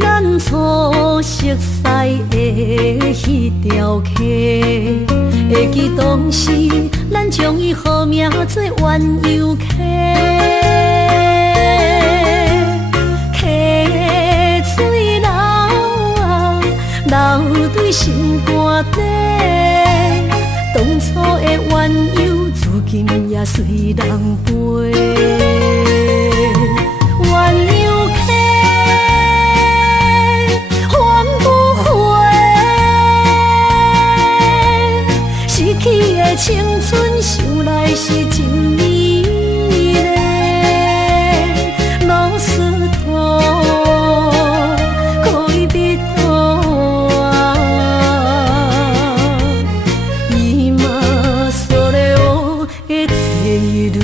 咱初熟悉的迄条溪，会记当时咱将伊号名做鸳鸯溪。溪水流啊，流对心肝底。当初的鸳鸯，如今也随人飞。鸳鸯溪，翻不回，逝去的青春，想来是真美丽。老师徒，可以比途啊，伊嘛所了的地路。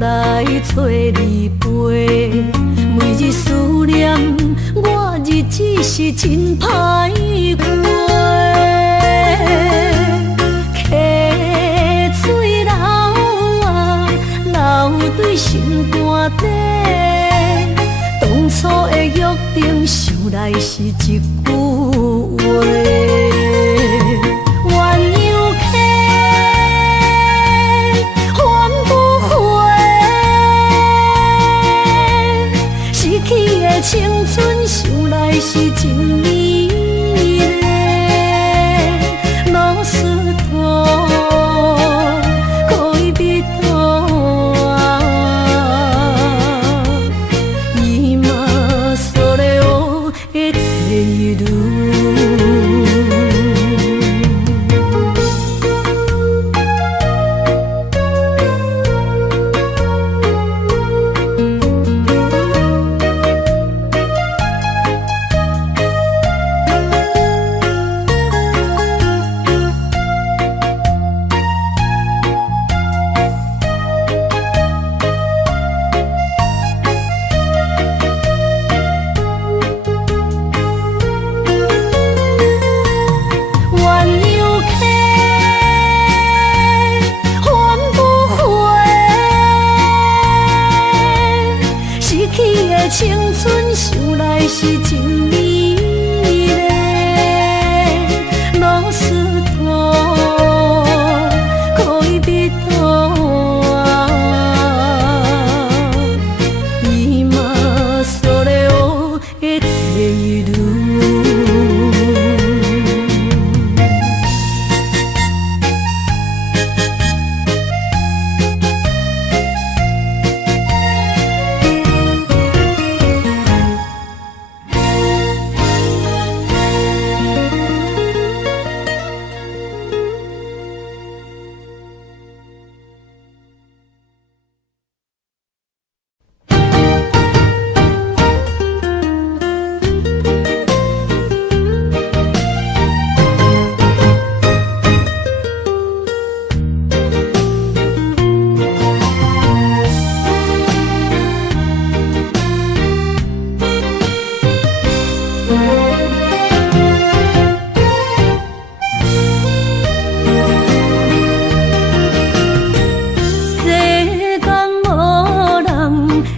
来找你陪，每日思念，我日子是真歹过。溪水流啊，流对心肝底。当初的约定，想来是一句话。青春想来是真美丽，老师徒可以比途啊，伊嘛所了的地路。青春想来是真美丽，老师徒可以比途啊，伊嘛所了的地路。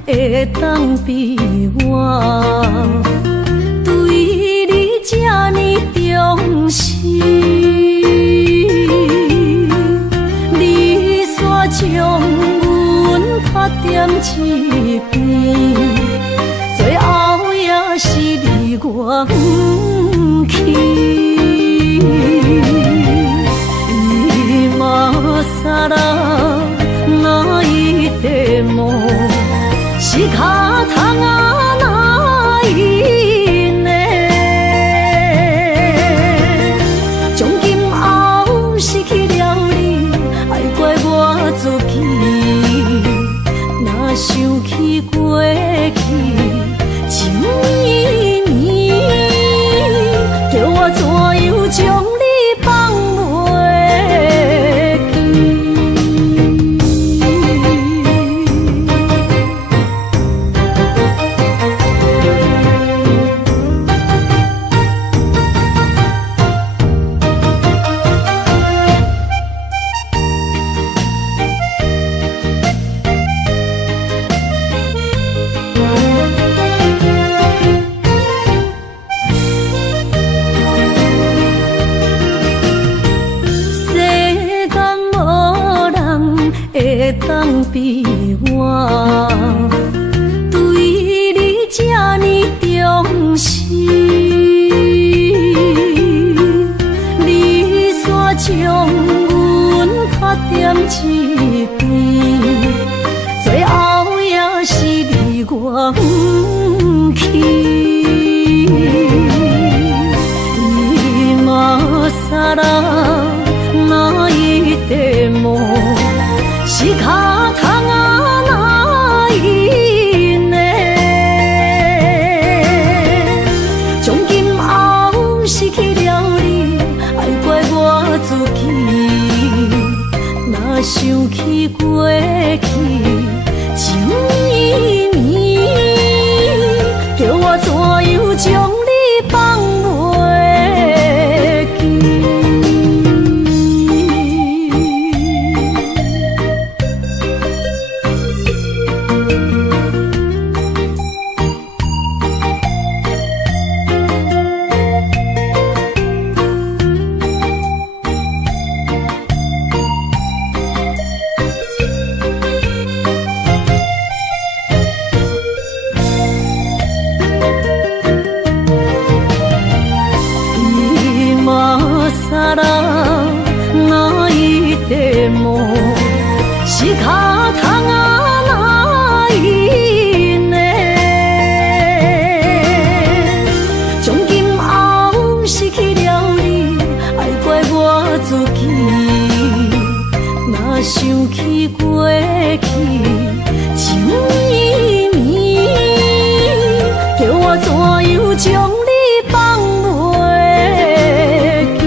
会当比我对你这呢重视，你煞将阮拍点一边，最后也是你我不去。今ら泣いても仕方がないね。从今后失去了你，爱怪我自起过去，情绵绵，叫我怎样将你放袂记？会当比我对你这呢重视，你煞将阮较点一边，最后也是离我不去。今さら哪一点梦？是脚痛啊，哪一呢？从今后失去了你，爱怪我自己。若想起过去，情绵绵，叫我怎样将你放袂记？哪一点梦是脚痛啊，哪一呢？从今后失去了你，爱怪我自己。若想起过去，情绵绵，叫我怎样将你放袂记？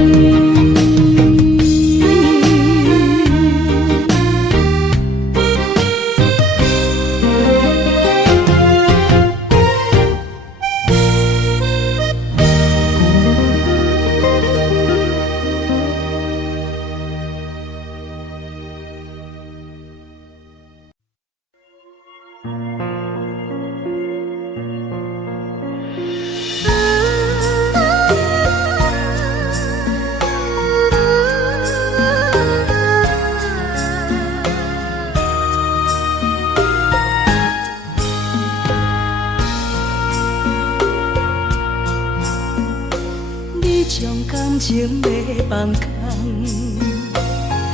感情要放空，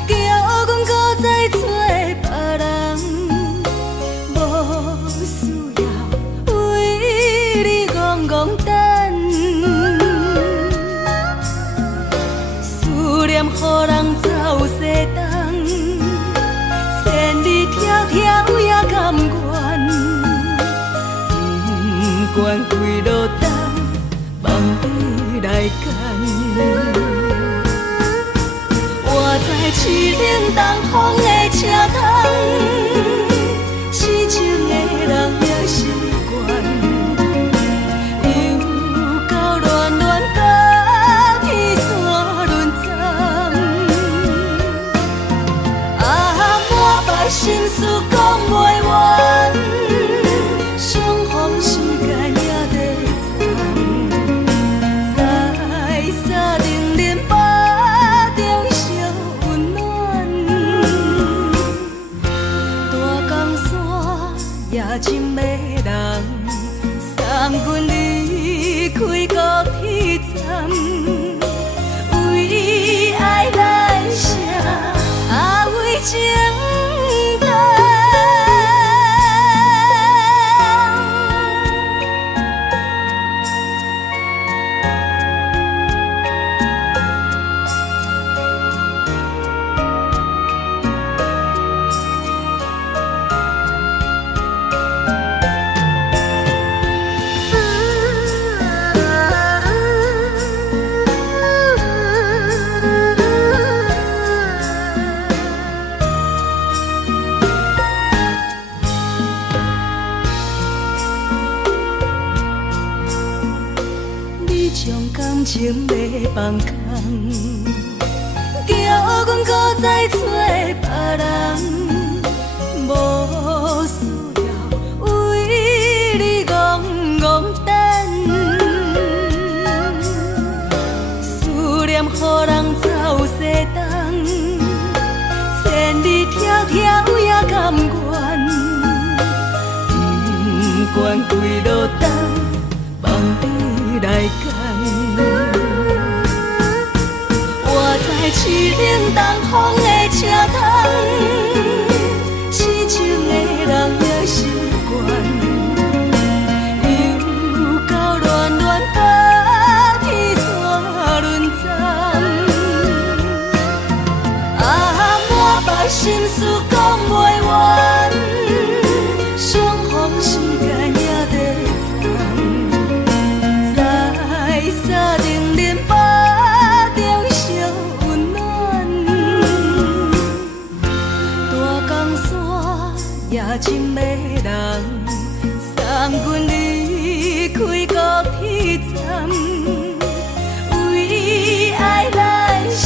叫阮搁再找别人，无需要为你戆戆等。思念予人走西东，千里迢迢也甘愿，不管几路灯，梦伊来干。我在市冷东风的车窗，痴情的人也习惯，又到乱乱甲天山轮藏。啊，满腹心事讲袂完，相逢时间也在藏。在沙定连巴中烧温暖，大江山也真迷人，送阮离开高铁站，为爱来写为情长。情要放空，叫阮搁再找别人，无需要为你戆戆等，思念予人走西东，千里迢迢也甘愿，不管几落冬，放你来干。我在凄冷东风的车窗，痴情的人也习惯，又到恋恋把天线轮转。啊，满腹心事讲袂完，相逢时间也在藏，在沙定林巴中烧温暖，大江山夜深的人，送阮离开高铁站，为爱来写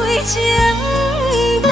为情淡。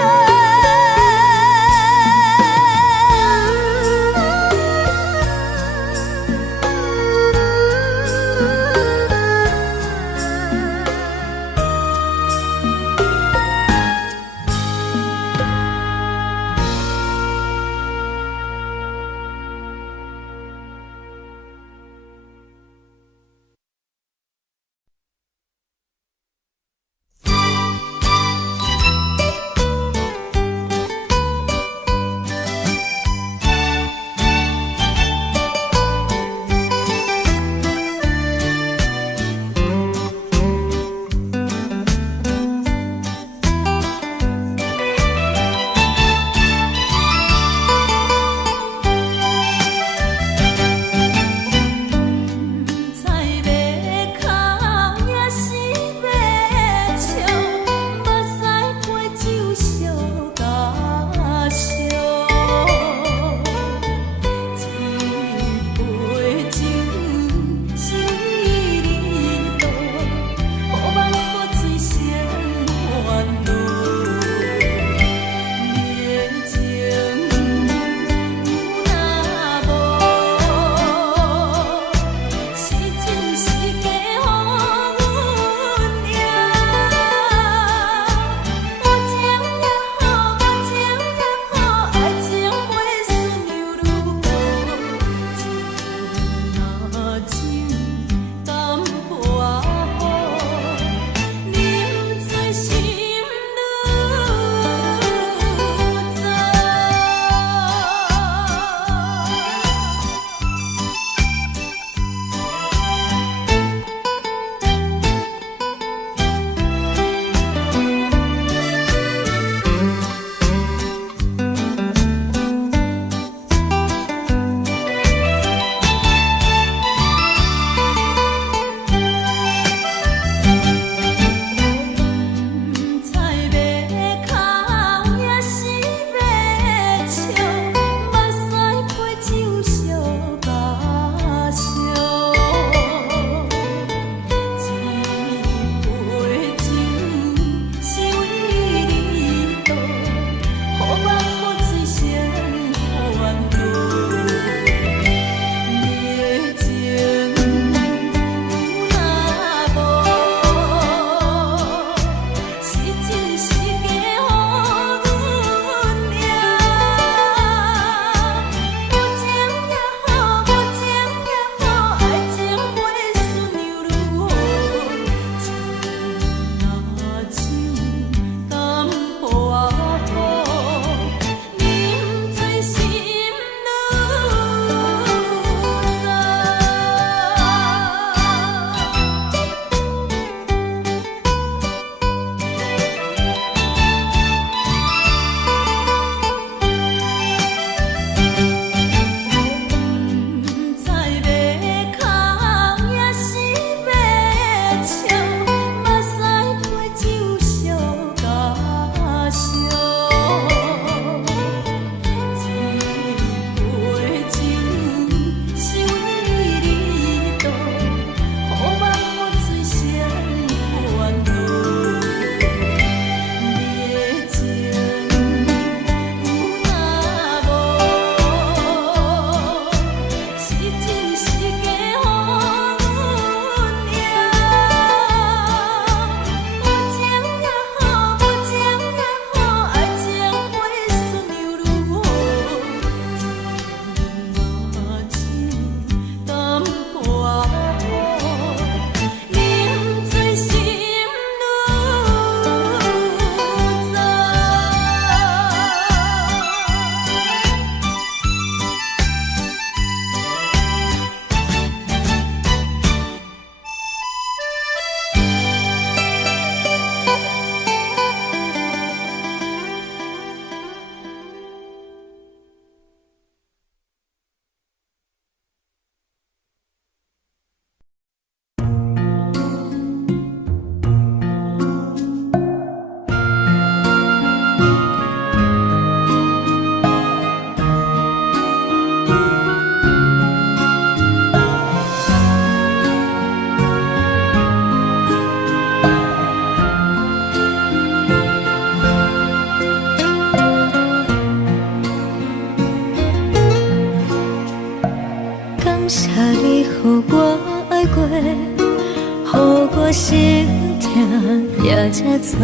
也这多，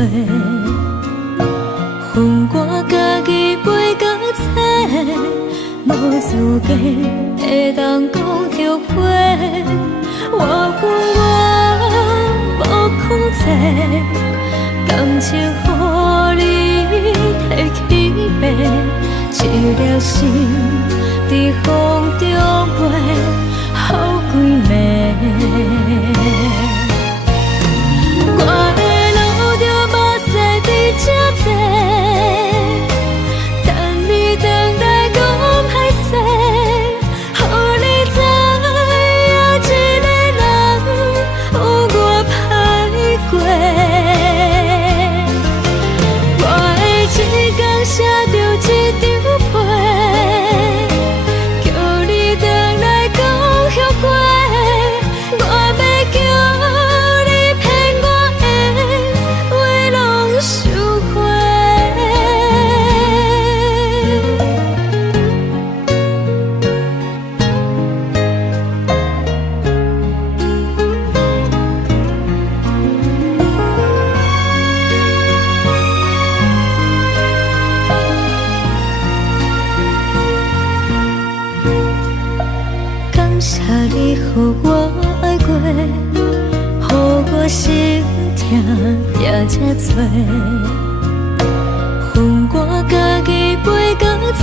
恨我家己袂够切，无资格会当讲后悔。我恨我无控制，感情予你摕去卖，一粒心伫风中飞，好几暝。我的路着目屎伫这多，等你回来讲歹势，予你知影一个人有我歹过。我的一天写着一张被，叫你回来讲后悔。我要叫你骗我的话拢收回。感谢你，予我爱过，予我心痛也这多，恨我家己袂够切，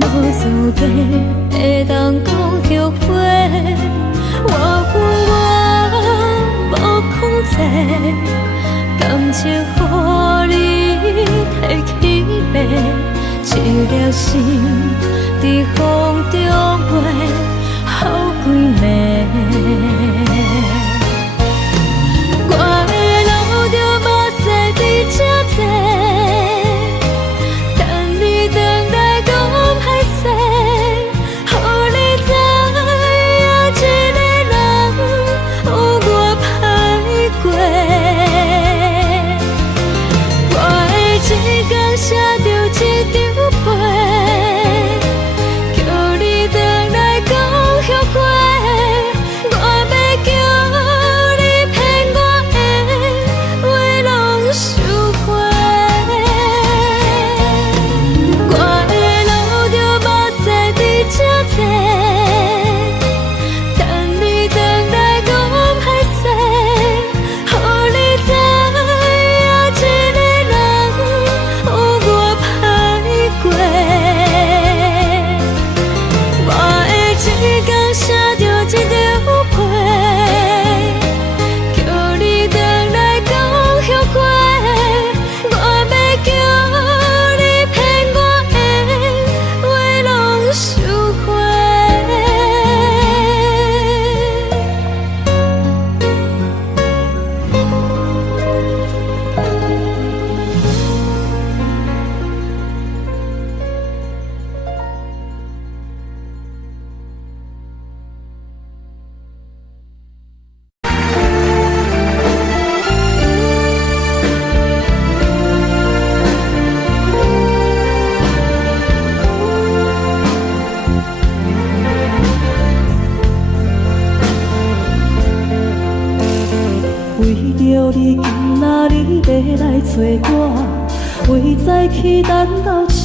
无资格会当讲后悔。我恨我无控制，感情予你摕去卖，一粒心伫风中飞，好几暝。我的路着目屎伫这多，等你回来讲歹势，予你知影一个人有我歹过。我的一天写着一张被，叫你回来讲后悔。我要叫你骗我的话拢收回。我的路着目屎伫这多，等你回来讲歹势，予你知影一个人有我歹过。我的一天写着一张被，叫你回来讲后悔。我要叫你骗我的话拢收回。为着你今仔日要来找我，为再去等到深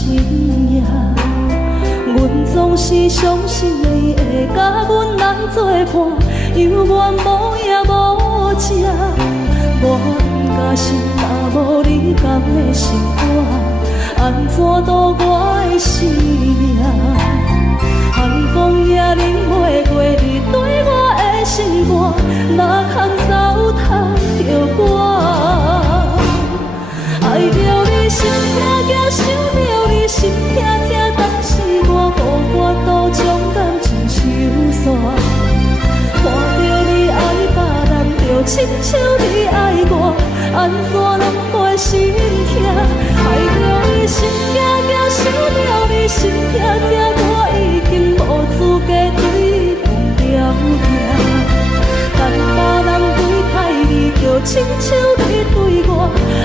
夜。阮总是相信你会甲阮人作伴，犹原无影无迹。我假是若无你甘的心肝，安怎度我的生命？寒风也忍袂过你对我的心肝，哪通糟蹋着我？爱着你心痛痛，想着你心痛痛，但是我予我都将感情收煞。看着你爱别人，就亲像你爱我，安怎拢袂心痛？爱着你心惊惊，想着你心痛痛，我已经无资格对讲了行。但别人对待你，就亲像你对我，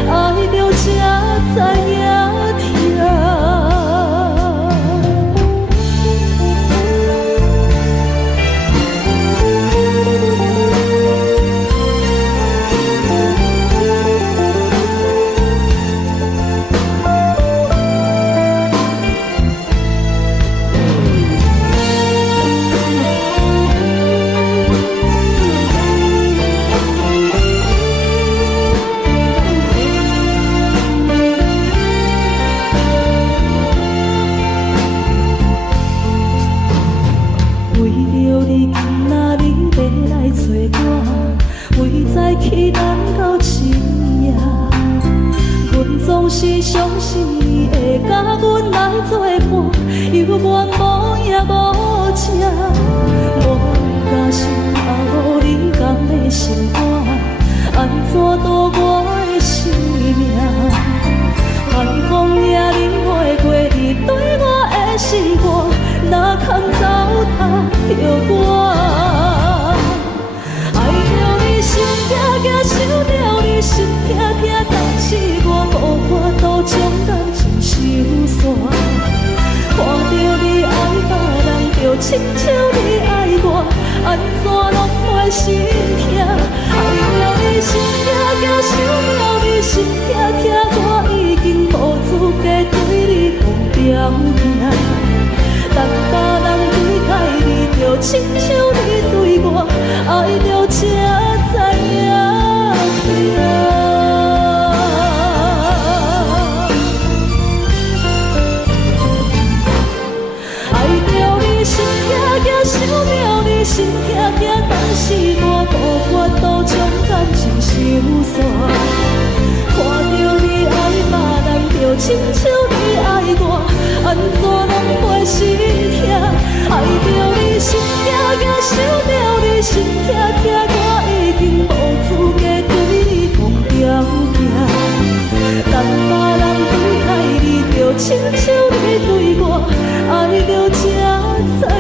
爱着才知影疼。是相信伊会甲阮来作伴，犹原无影无迹。我假心也无你甘的心肝，安怎度我的生命？海风也忍袂过你对我的心肝，哪堪糟蹋着我？爱着你心痛痛，想着你心痛痛，但是我无法度将感情收煞。看着你爱别人，就亲像你爱我，安怎拢袂心痛？爱着你心痛痛，想着你心痛痛，我已经无资格对你讲条件。但别人对待你，就亲像你对我，爱着才知影痛。爱着你心痛痛，想着你心痛痛，但是我无法度将感情收煞。看着你爱别人，就亲像你爱我，安怎拢袂心痛？爱着你心痛痛，想着你心痛痛，我已经无资格对你讲条件。但别人对待你，就亲像你对我，爱着才知影痛。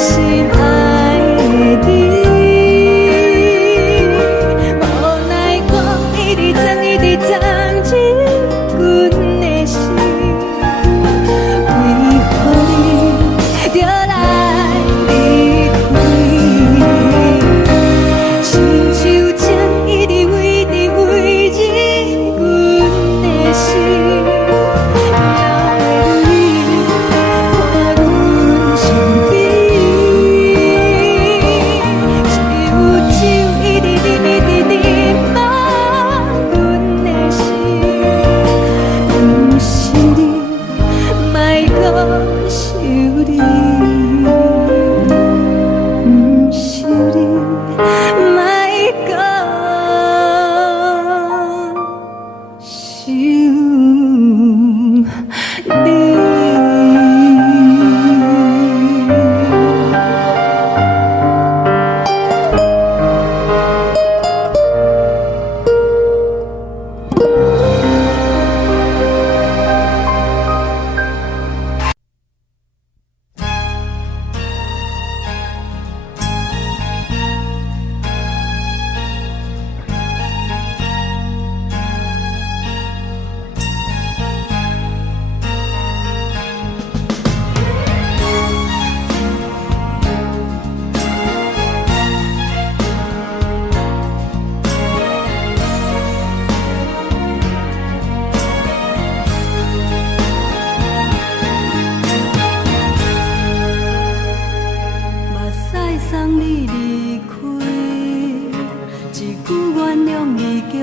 心爱的你。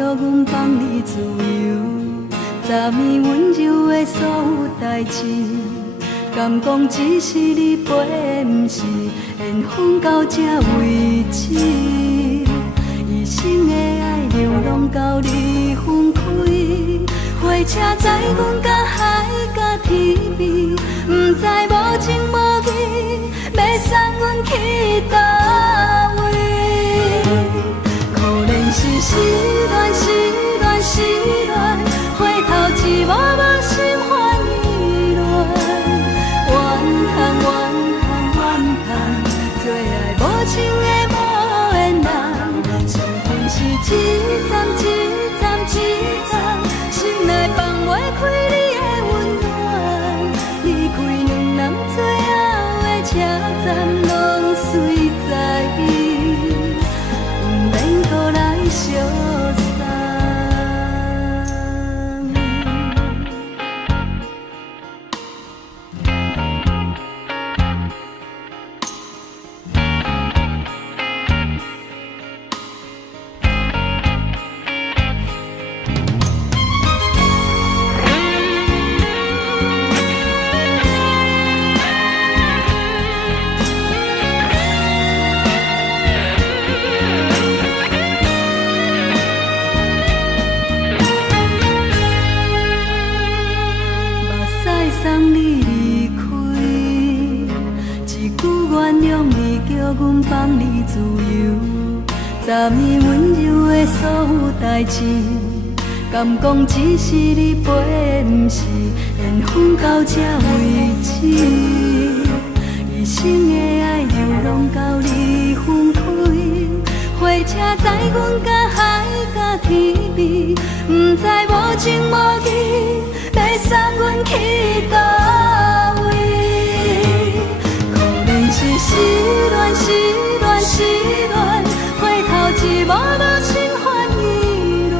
叫阮放你自由，昨暝温柔的所有代志，敢讲只是你陪，不是缘分到这为止。一生的爱流浪到你分开，火车载阮甲海甲天边，不知无情无义，要送阮去倒位？可能是失恋，失恋，失恋，回头一幕幕心烦意乱，怨叹，怨叹，怨叹，最爱无情的无缘人，上恨是一站一站一站，心内放袂开你的温暖，离开两人最后的车站，拢随在不免搁来相送。送你离开，一句原谅你，叫阮放你自由。昨暝温柔的所有代志，敢讲只是你陪，不是缘分到这为止。一生的爱流浪到你分开，火车载阮甲海甲天边，不知无情无义，要送阮去倒位？可能是失恋，失恋，失恋，回头一幕幕心烦意乱，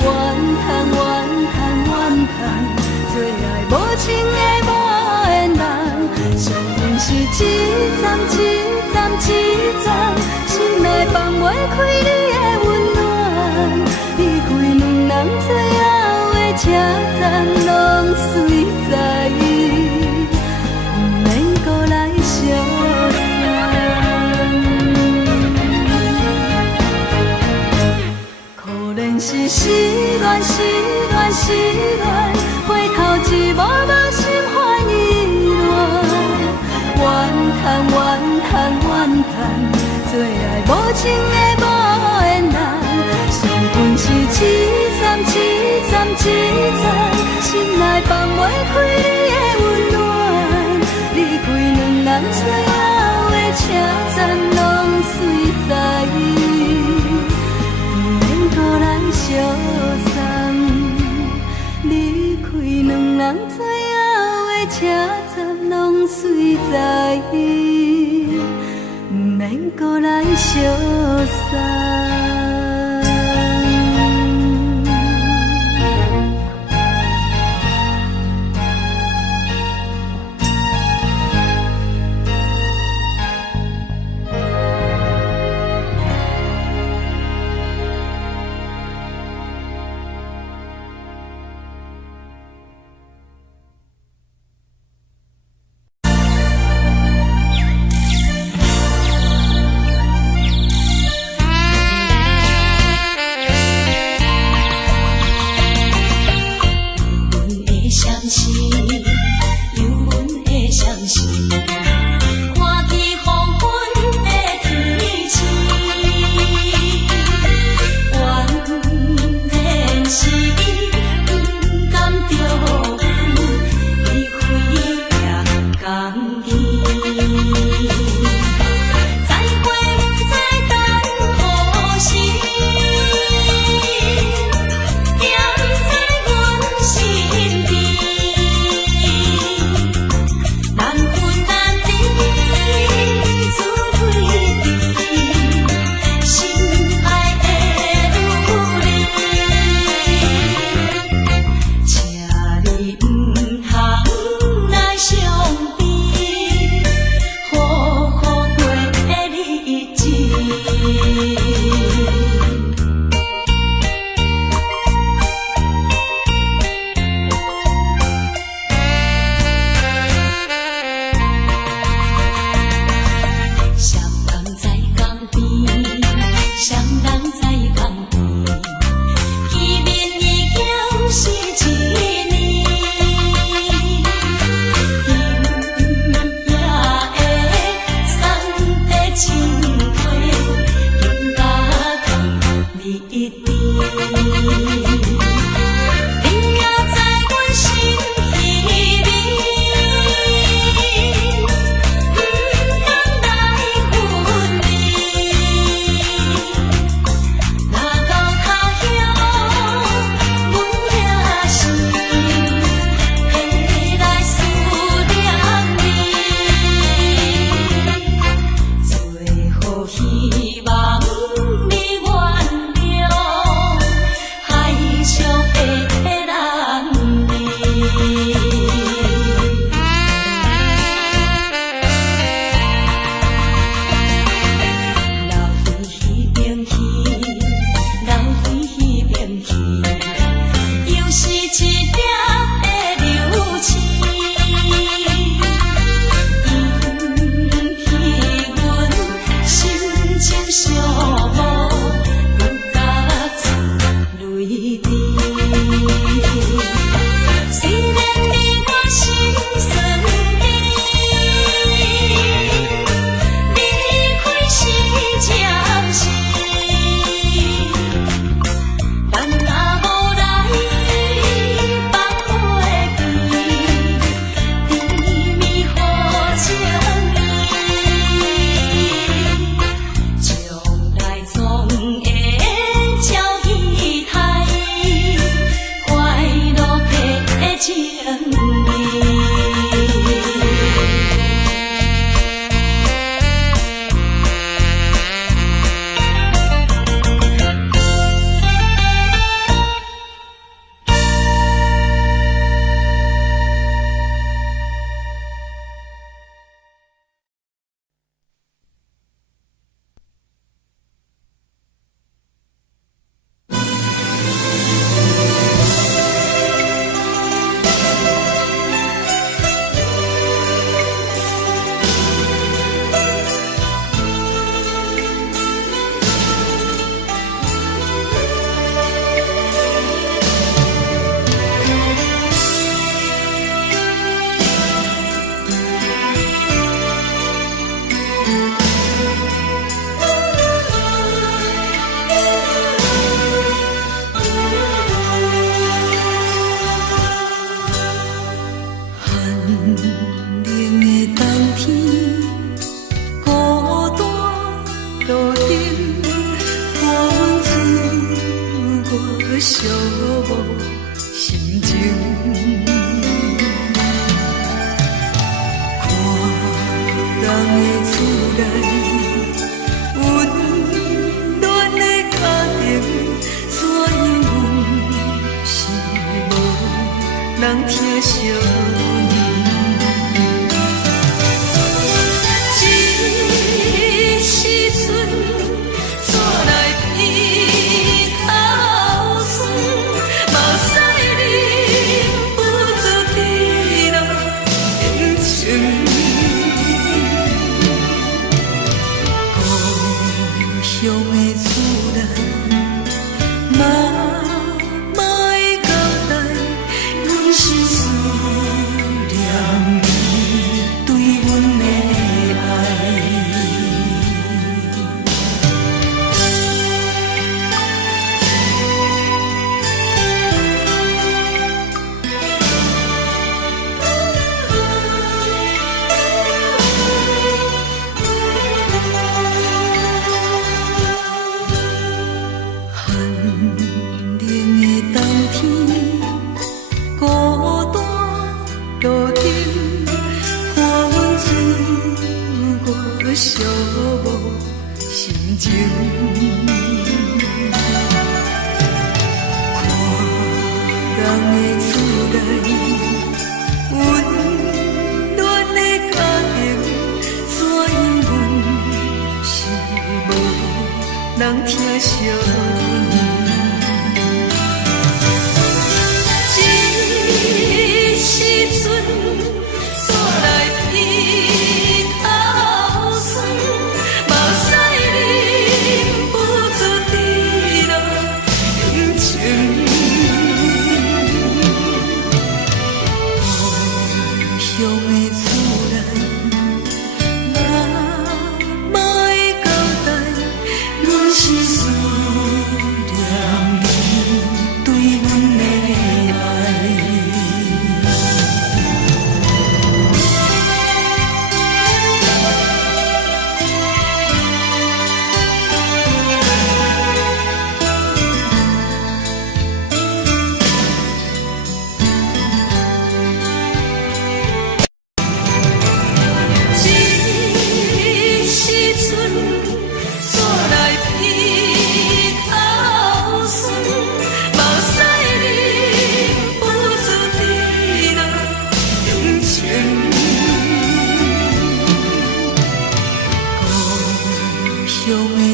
怨叹，怨叹，怨叹，最爱无情的无缘人，上恨是一站一站一站，心内放袂开你的温暖，离开两人最后的车站，拢随在不免搁来相送。可能是失恋，失恋，失恋，回头一幕幕心烦意乱，怨叹，怨叹，怨叹，最爱无情的无缘人，上恨是一站一站一站，心内放袂开你的温暖，离开两人最后的车站，拢随在不免搁来相送，离开两人最后的车站，拢随在不免搁来相送。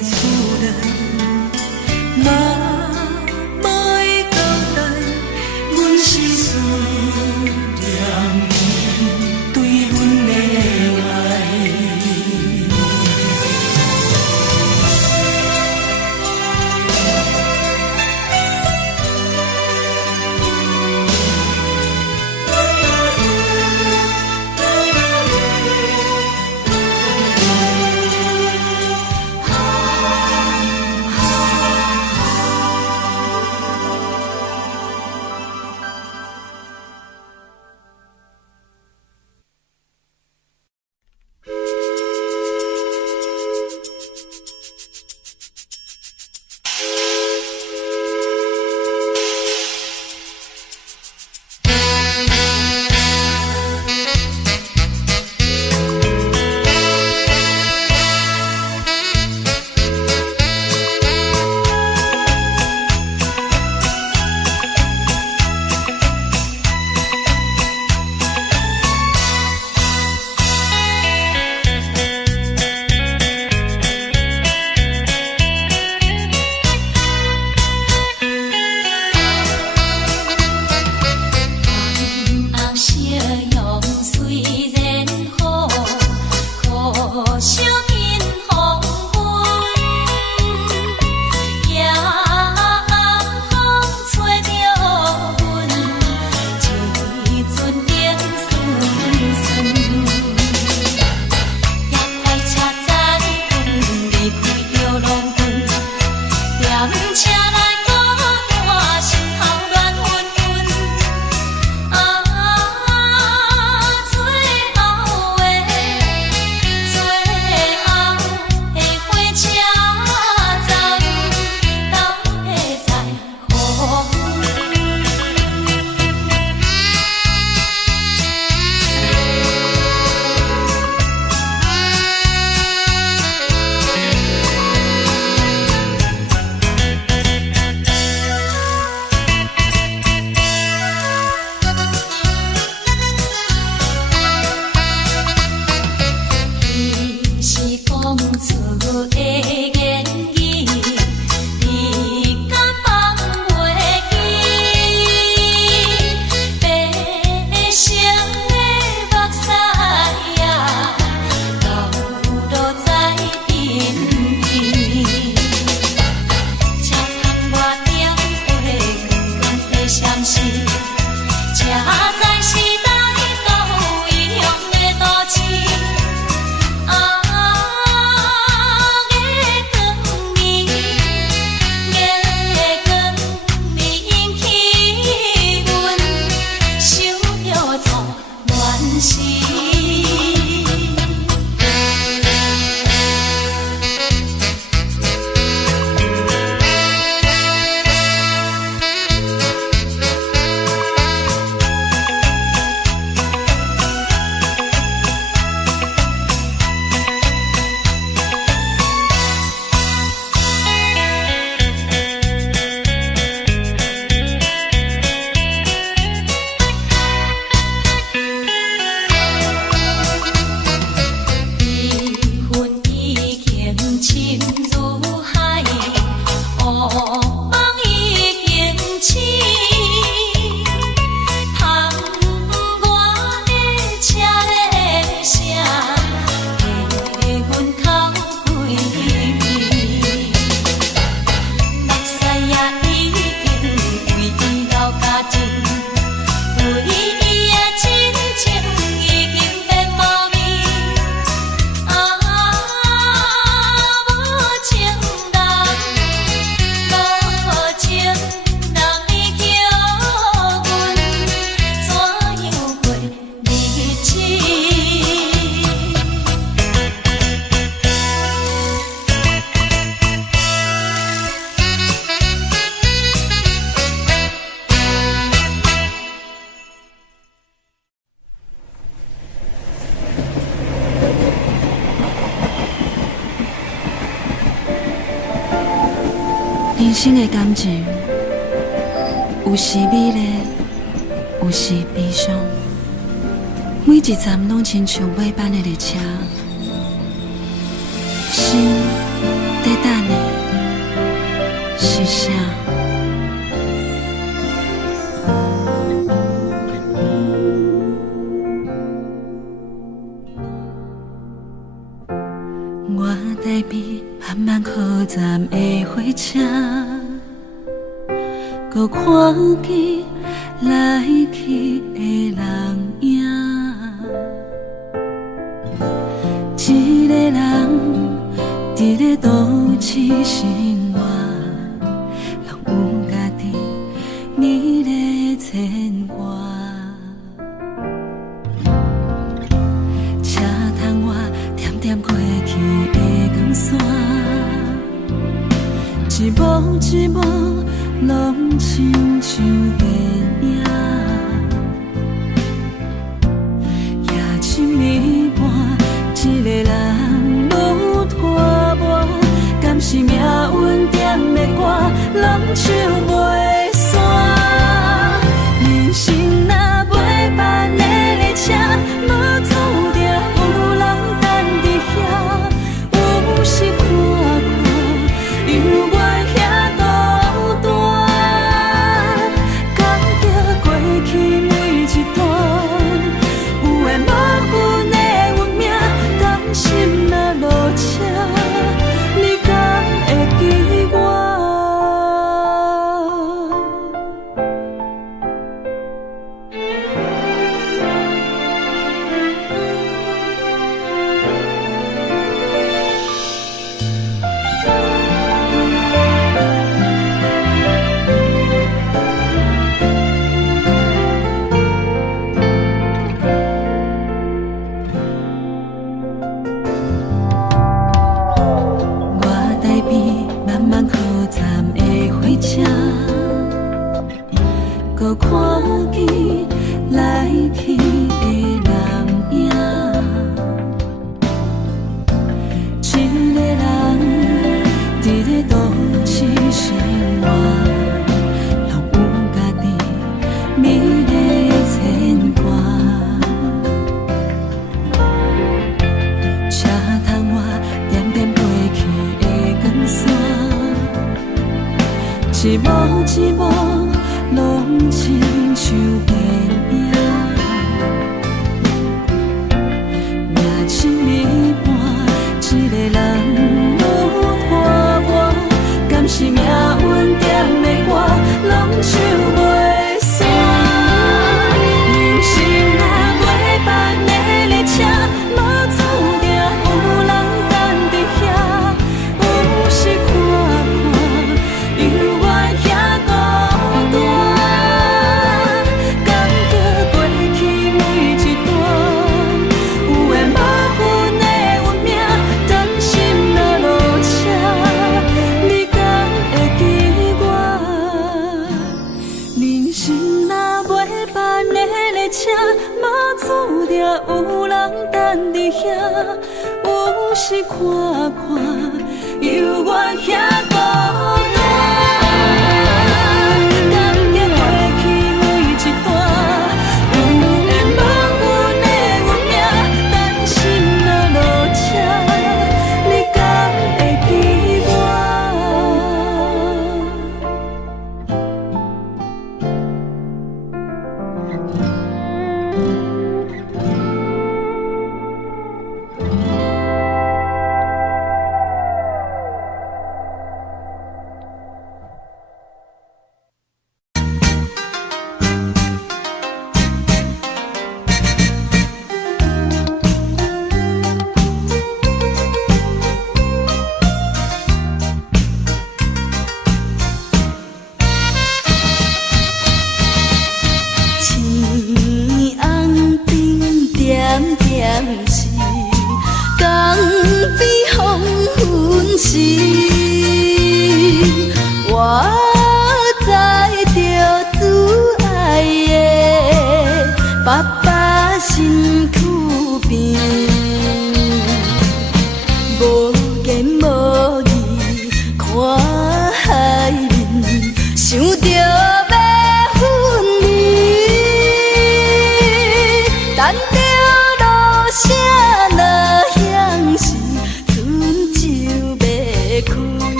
厝内，嘛无会交代，阮是思念你对阮的爱。人生的感情，有时美丽，有时悲伤。每一站拢亲像尾班的列车，心在咧等的是啥？我台边慢慢靠站的火车，搁看见来去的人影。一个人伫咧都市生活，拢有家己你咧牵挂。车窗外点点过去的光线，一幕一幕拢亲像电影。夜深暝半，一个人愈拖磨，敢是命运点的歌，人唱袂散。人生若袂办的列车，无注定有人等伫遐。有时看看，犹原遐孤单，感觉过去每一段，有缘无份的运命，甘心若落车，你敢会记我？我台边慢慢靠站的火车，搁看见来去的人影。一个人伫咧都市生活，拢有家己美丽牵挂。车窗外点点过去的光线，一幕一幕拢亲像电影。夜深暝半，一个人愈拖磨，敢是命运点的歌，拢唱袂散。人生若袂办的列车，无注定有人等伫遐。有时看看，犹原遐孤单，感觉过去每一段，有缘无份的运命，担心若落车，你敢会记我？人生若袂办的列车，无注定有人等伫遐。有时看看，犹原遐孤单，感觉过去每一段，有缘无份的运命，担心若落车，你敢会记我？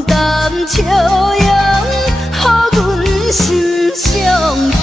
淡淡笑容，予阮心伤悲。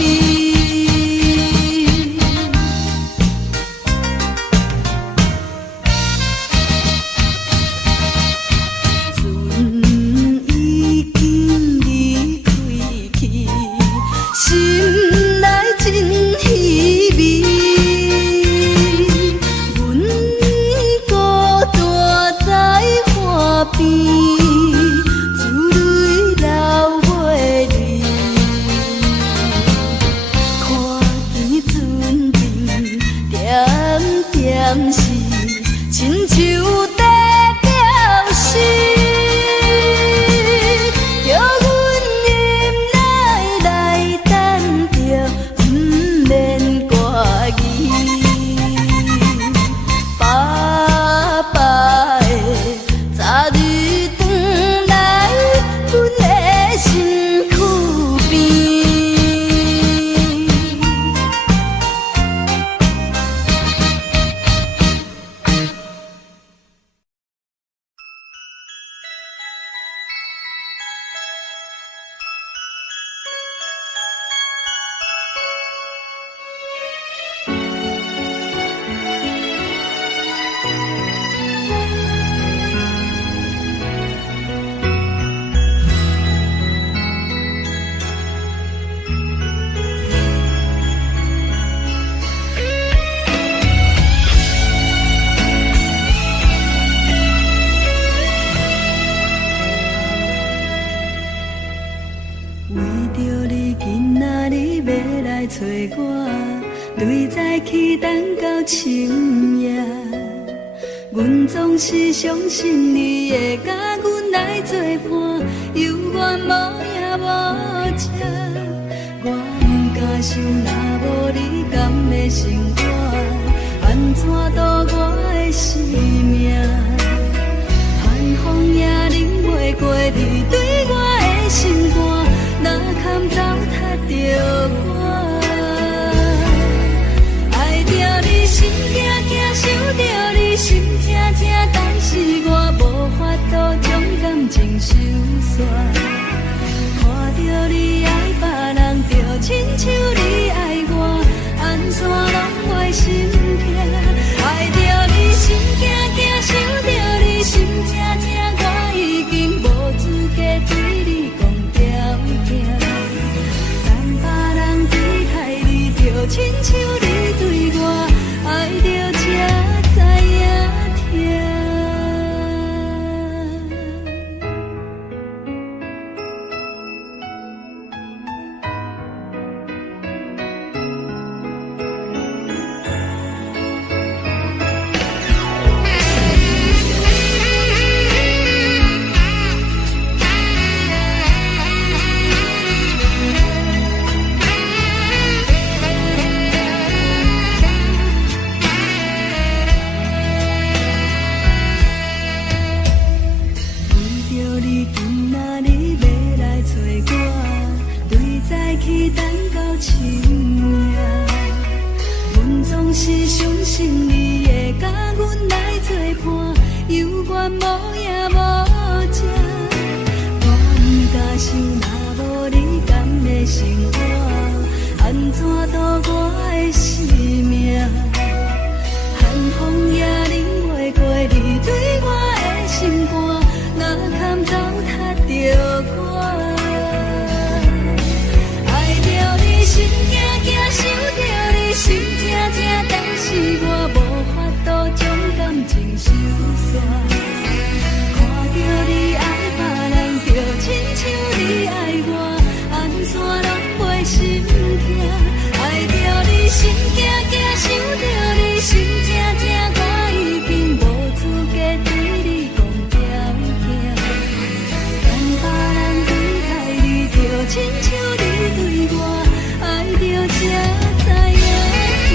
找我，对早起等到深夜。阮总是相信你会甲阮来作伴，犹原无影无迹。我不敢想，若无你甘的生活，安怎度我的生命？寒风也忍袂过你对我的心肝，哪堪糟蹋着我？爱着你心惊惊，想着你心痛痛，但是我无法度将感情收煞。看着你爱别人，就亲像你爱我，安怎拢会心痛？爱着你心惊惊，想着你心痛痛，我已经无资格对你讲条件。等别人对待你，就亲像你对我，爱着才知影痛。是相信你会甲阮来作伴，犹原无影无迹。我不敢想，若无你甘的生活，安怎度我的生命？寒风也忍袂过你对我的心肝，哪堪糟蹋着我？爱着你心惊惊，想着你心痛痛，但是我无法度将感情收煞。看着你爱别人，就亲像你爱我，安怎拢袂心痛？爱着你心惊惊，想着你心痛痛，我已经无资格对你讲条件。等别人对待你，就亲像你对我，爱着才知影痛。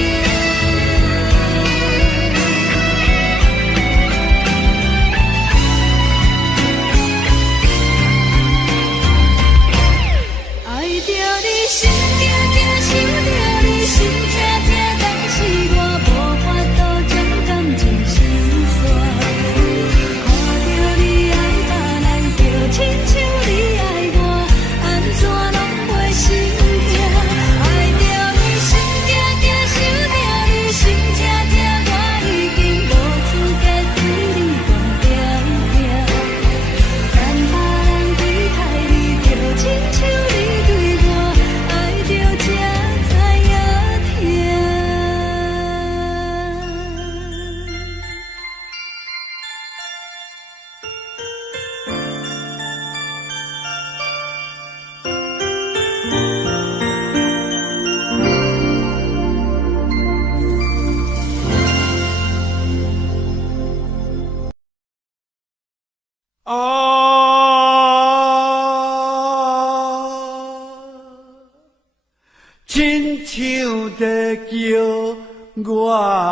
爱着你心惊惊，想着你心痛痛，但是我无法度将感情收煞。看着你爱别人，就亲亲像在叫我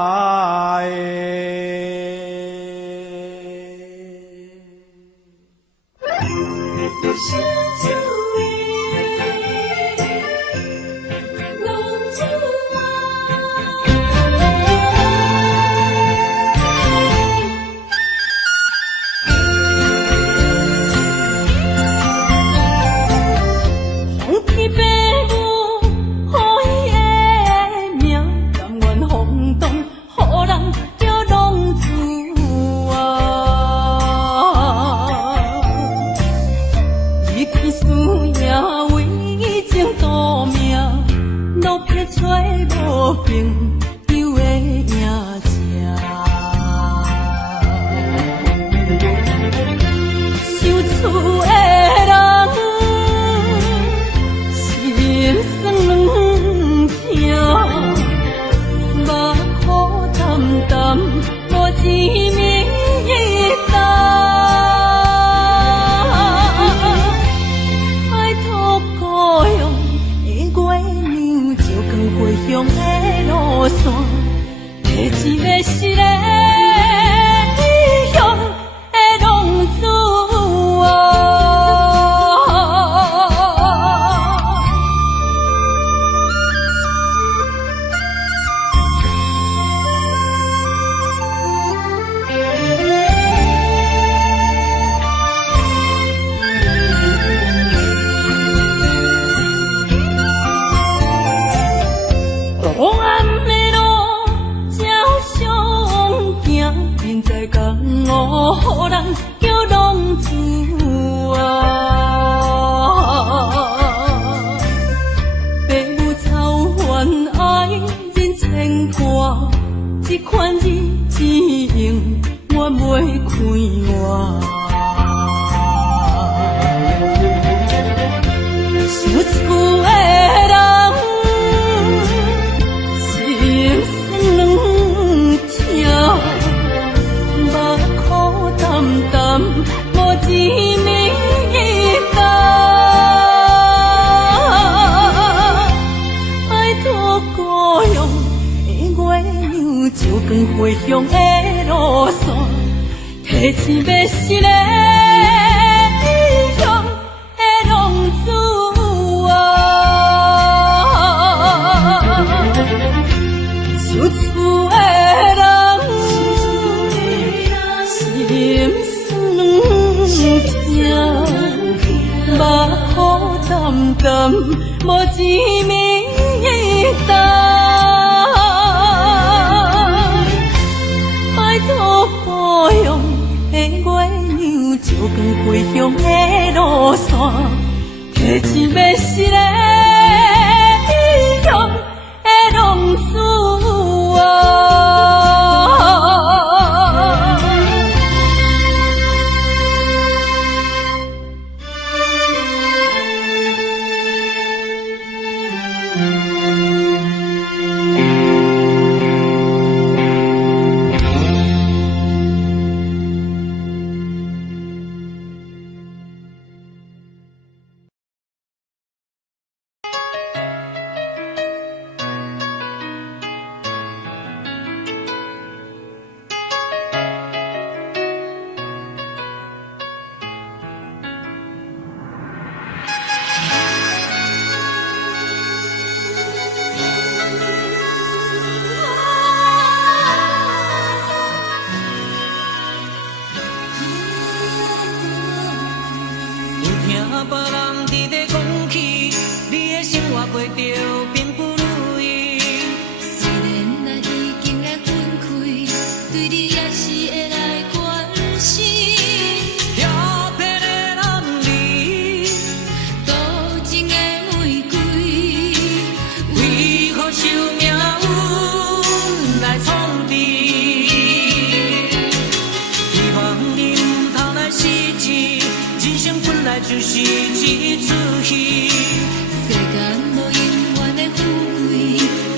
就是一出戏。世间无永远的富贵，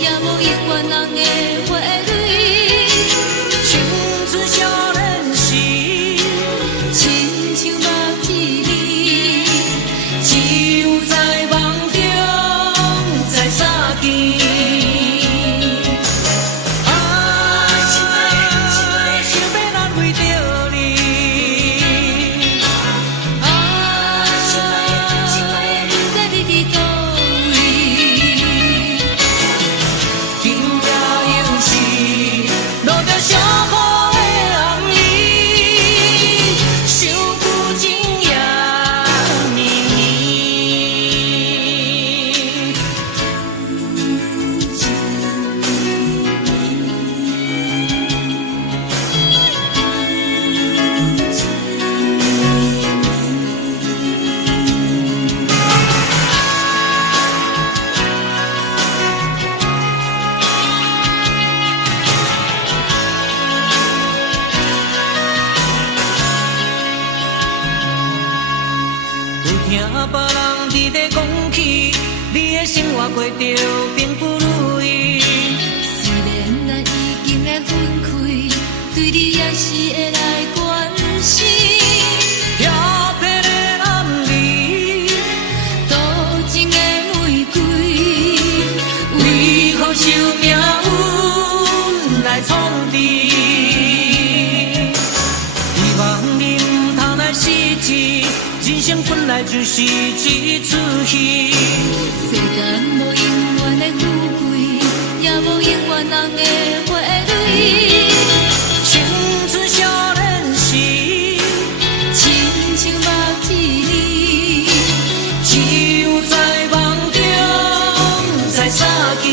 也无永远人的花蕊。青春少年时，亲像目睭里，只有在梦中在相见。别人伫咧讲起，你的生活过着并不如意。虽然咱已经会分开，对你也是会来关心。调皮的男儿，多情的玫瑰，为何受命运来创治？希望你唔通来失志，人生本来就是一出戏。世间无永远的富贵，也无永远人的花蕊。青春少年时，亲像目睭里，只有在梦中才相见。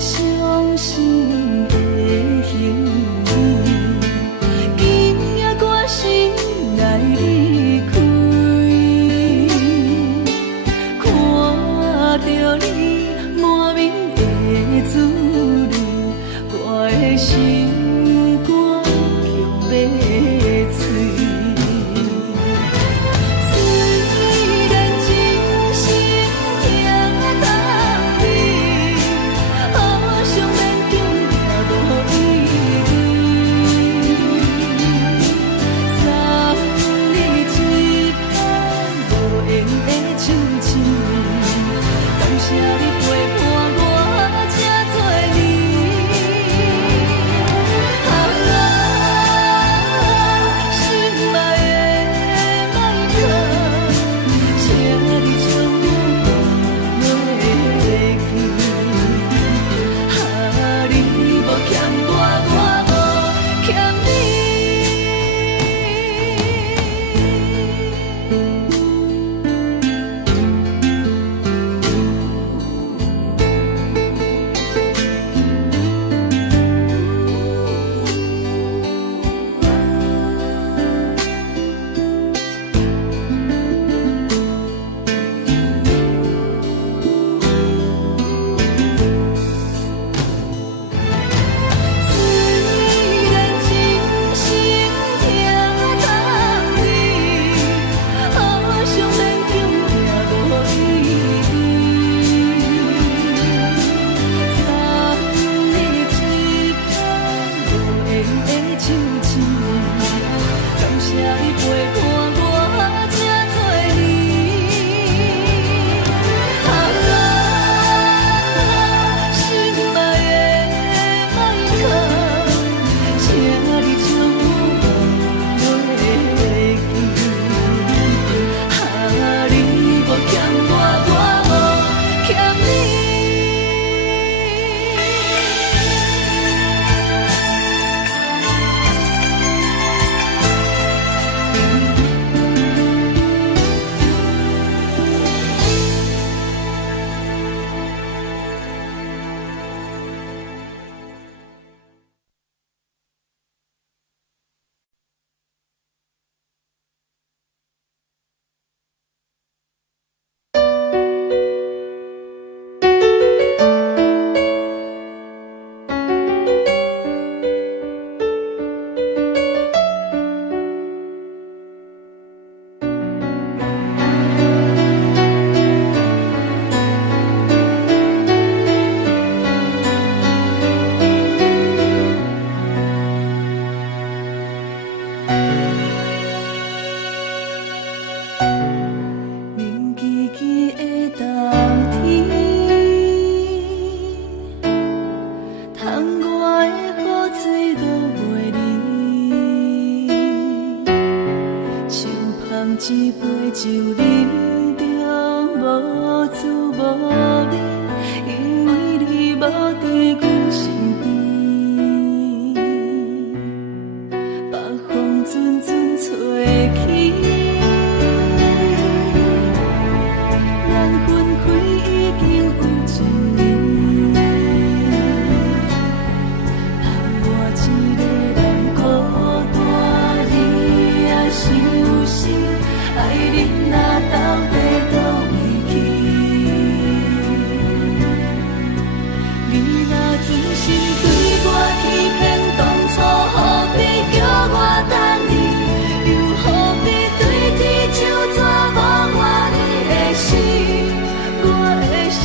伤心的行李，今夜我心爱离开，看着你满面的滋味，我的心肝强要碎。一杯酒饮着无滋无味，因为你无伫阮身边。北风阵阵吹起，咱分开已经有一年，盼我一个人孤单，你也伤心。爱恁若到底倒位去？你若真心对我欺骗，当初何必叫我等你？又何必对天唱纸，无我你的心，我的心。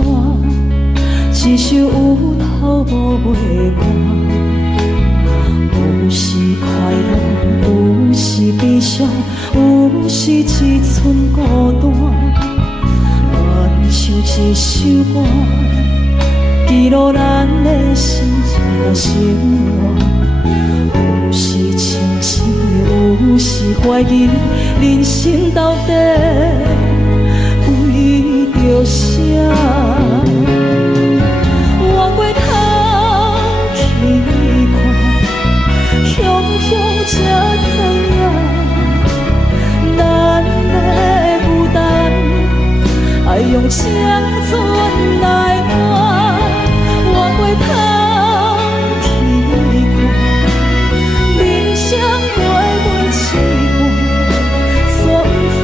歌，一首有头无尾歌。有时快乐，有时悲伤，有时一寸孤单。愿唱一首歌，记录咱的心情生活。有时清醒，有时怀疑，人生到底为着啥？我过头去看，雄雄才知影，咱的负担爱用青春来换。我过头去看，人生过一半，煞不知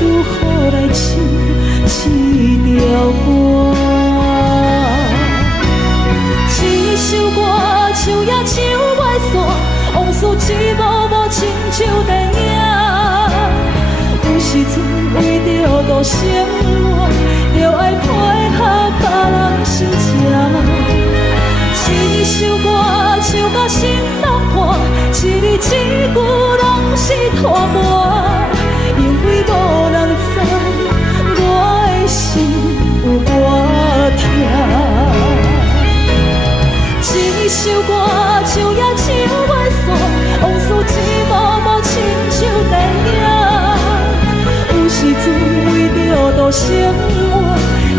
如何来唱这条歌。一首歌唱也唱袂煞，往事一幕幕亲像电影。有时阵为着度生活，就爱配合别人心情。一首歌唱到心落破，一字一句拢是拖磨，因为无人知我的心有多痛。一首歌唱也唱袂煞，往事一幕幕亲像电影。有时阵为着度生活，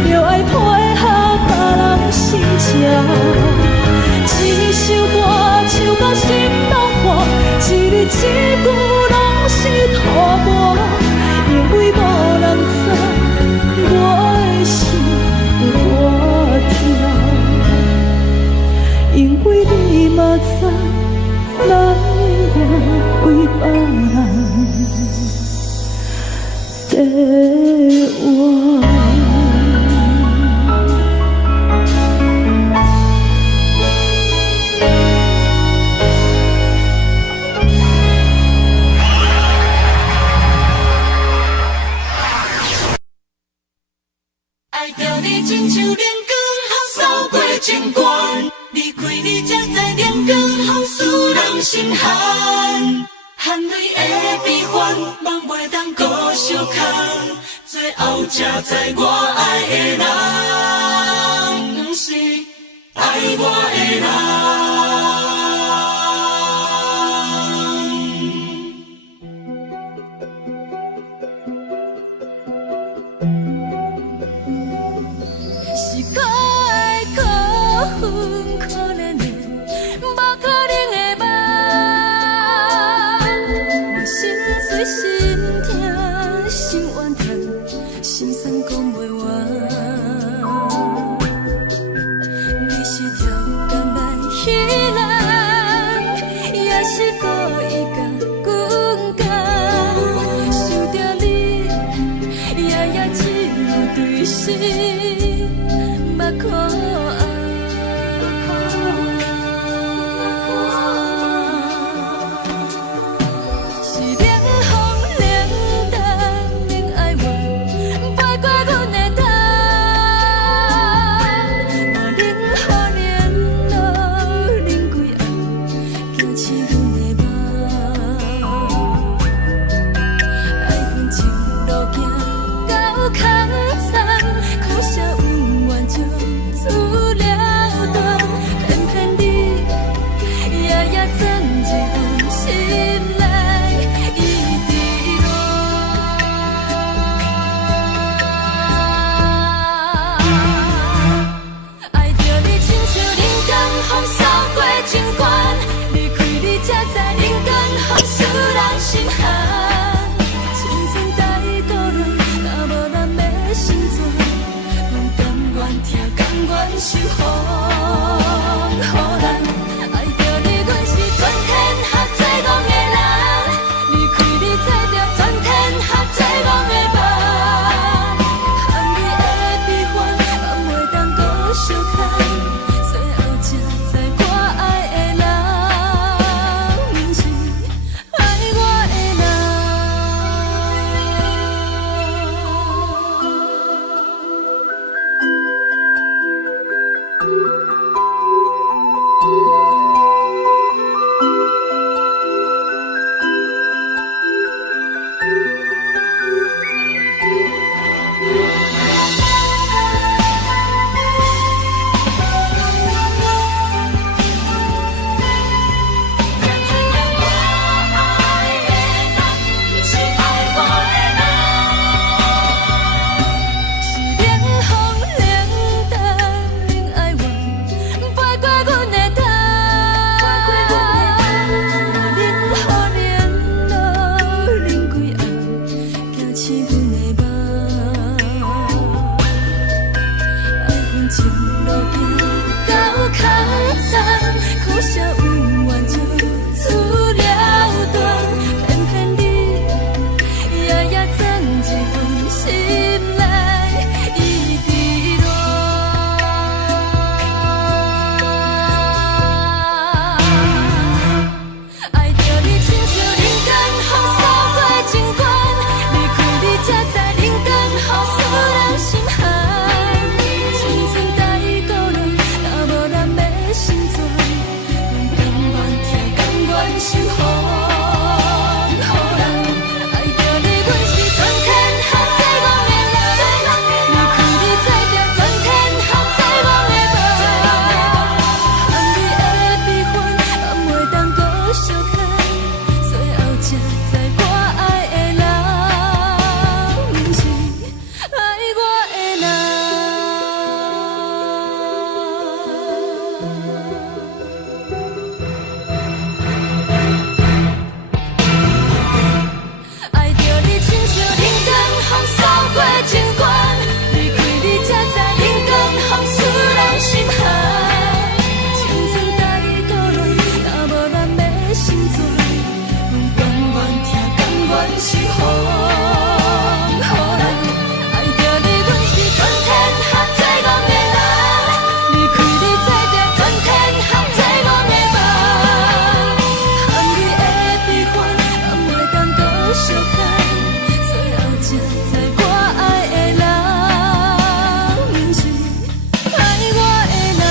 就爱配合别人心情。一首歌唱到心落破，一字一句拢是拖磨，因为无人知我的心有多痛。因为你嘛知，咱我为别人在活。爱着你亲像冷光，扫过情关。离开你才知冷光风使人心寒。含泪的悲欢，望袂当搁相牵。最后才知我爱的人，不是爱我的人。爱我的人。是风，予人爱着你，阮是全天合作戆的人，离开你做着全天合作戆的梦，含你的悲欢，敢袂当搁相牵，最后才知我爱的人，毋是爱我的人。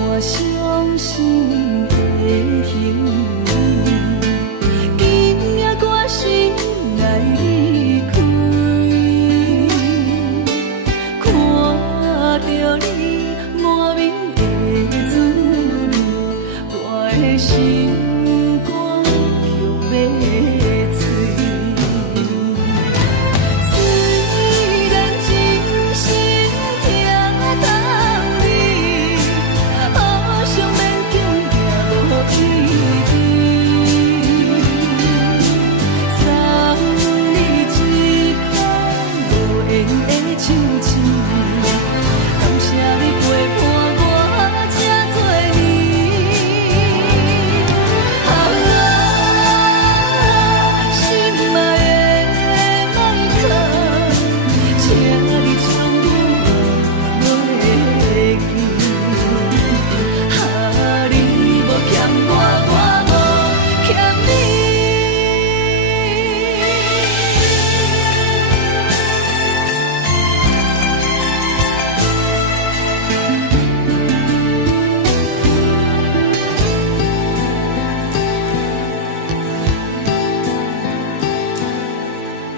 我伤心的行为，今夜我心来离开，看着你满面的滋味，我的心肝强要碎。虽然真心疼痛你。好想勉强行落意志，送你一空无缘的手指，感谢你陪伴我这多年。心爱的麦克，请你将我袂记。你无欠我，我无欠你。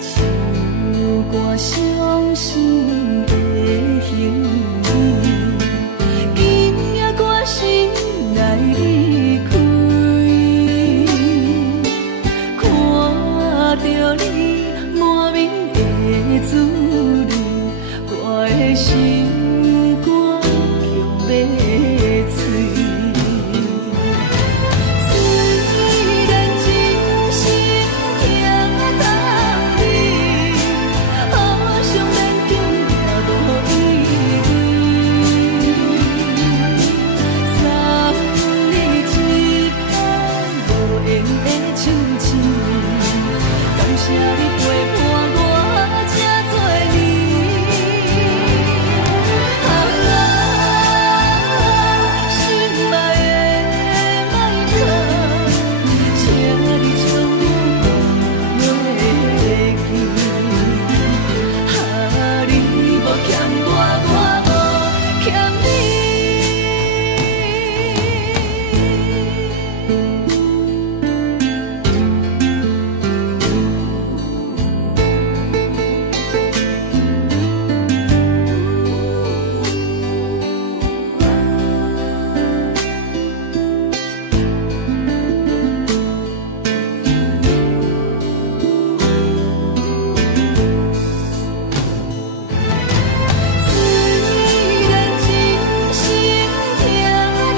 唱我伤心的行为，今夜我心来离开，看着你满面的滋味，我的心肝强要碎。虽然真心疼痛你，好想勉强行落意志，送你一空无缘的手指，感谢你陪伴我这多年。心爱的麦克，请你将我袂记。你无欠我，我无欠你。虽然真心疼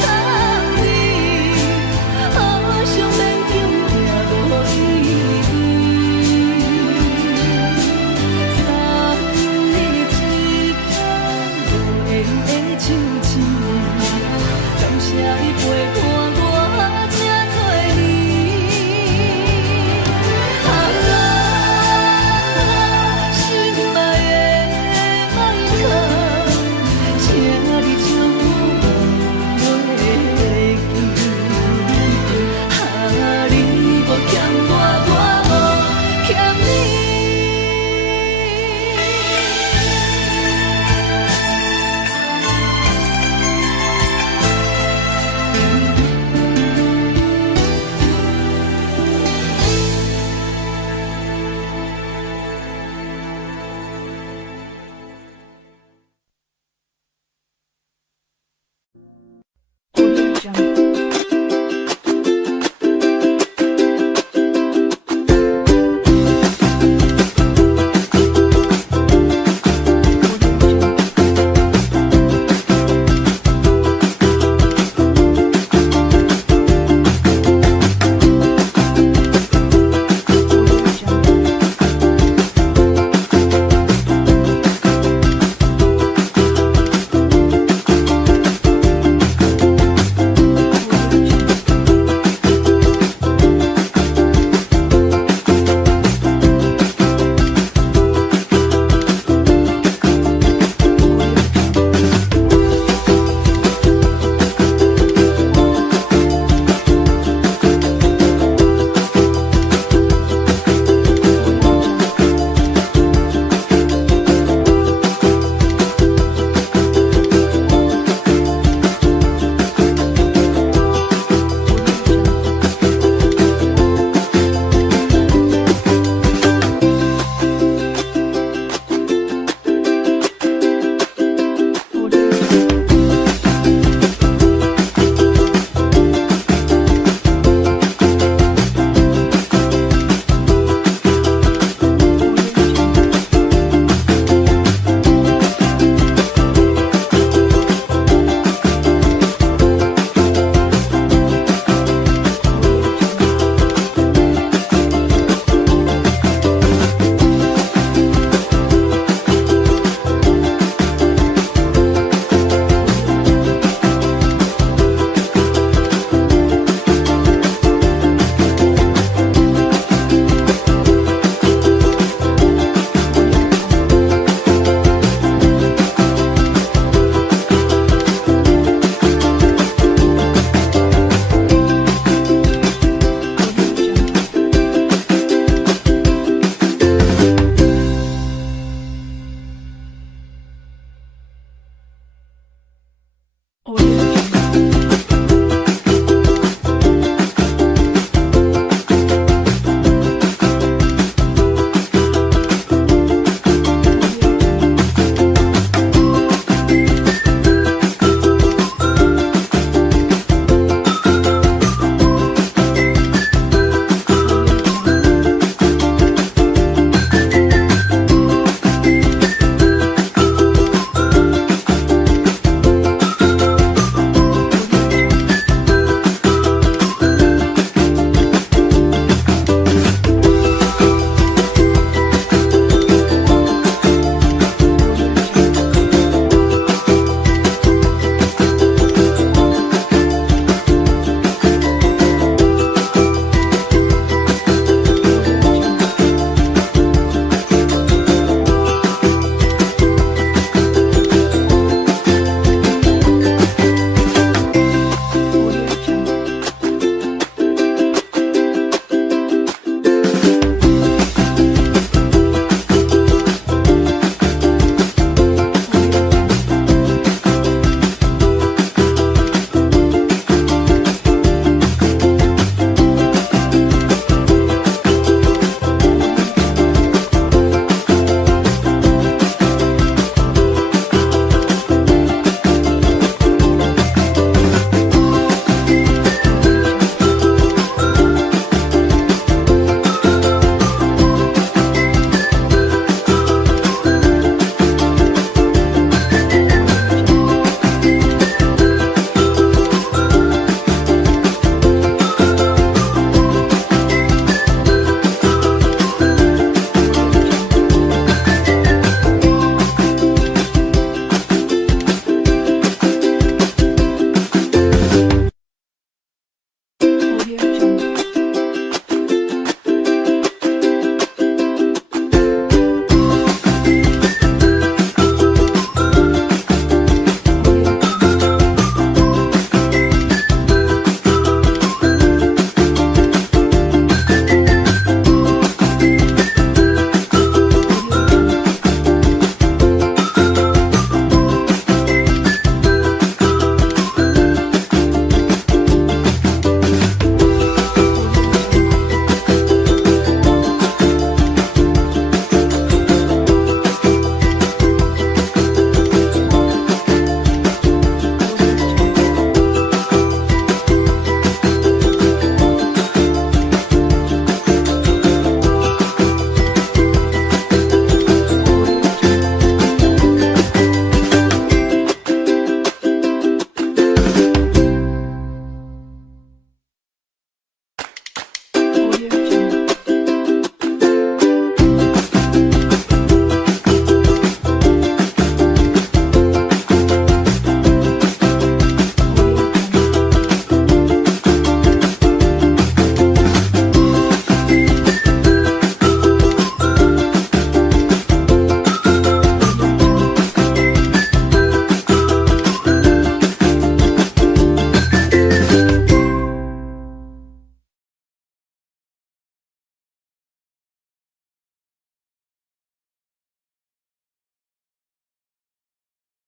痛你，好想勉强行落意志，送你一空无缘的手指，感谢你陪伴我这多年。心爱的麦克，请你将我袂记。你无欠我，我无欠你。我。